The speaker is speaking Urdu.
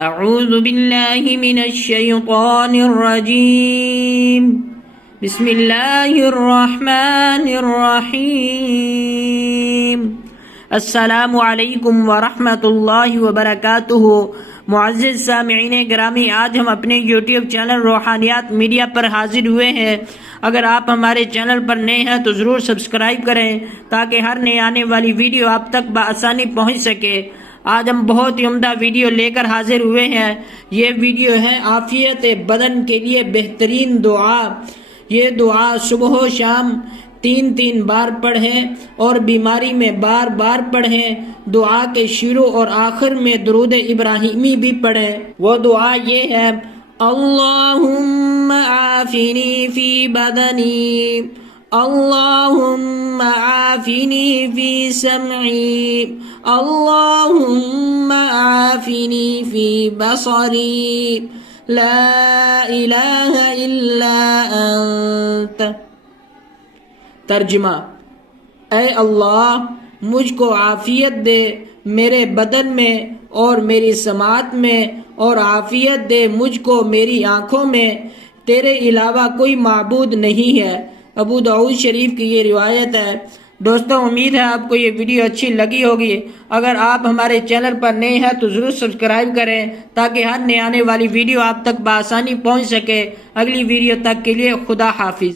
اعوذ باللہ من الشیطان الرجیم بسم اللہ الرحمن الرحیم السلام علیکم ورحمۃ اللہ وبرکاتہ۔ معزز سامعین گرامی، آج ہم اپنے یوٹیوب چینل روحانیات میڈیا پر حاضر ہوئے ہیں۔ اگر آپ ہمارے چینل پر نئے ہیں تو ضرور سبسکرائب کریں تاکہ ہر نئے آنے والی ویڈیو آپ تک بآسانی پہنچ سکے۔ آج ہم بہت ہی عمدہ ویڈیو لے کر حاضر ہوئے ہیں۔ یہ ویڈیو ہے عافیت بدن کے لیے بہترین دعا۔ یہ دعا صبح و شام 3 بار پڑھیں اور بیماری میں بار بار پڑھیں۔ دعا کے شروع اور آخر میں درود ابراہیمی بھی پڑھیں۔ وہ دعا یہ ہے: اللہم عافنی فی بدنی، اللہم عافنی فی سمعی، اللہم عافنی فی بصری، لا الہ الا انت۔ ترجمہ: اے اللہ، مجھ کو عافیت دے میرے بدن میں اور میری سماعت میں، اور عافیت دے مجھ کو میری آنکھوں میں، تیرے علاوہ کوئی معبود نہیں ہے۔ ابو داؤد شریف کی یہ روایت ہے۔ دوستو، امید ہے آپ کو یہ ویڈیو اچھی لگی ہوگی۔ اگر آپ ہمارے چینل پر نئے ہیں تو ضرور سبسکرائب کریں تاکہ ہر نئے آنے والی ویڈیو آپ تک بآسانی پہنچ سکے۔ اگلی ویڈیو تک کے لیے خدا حافظ۔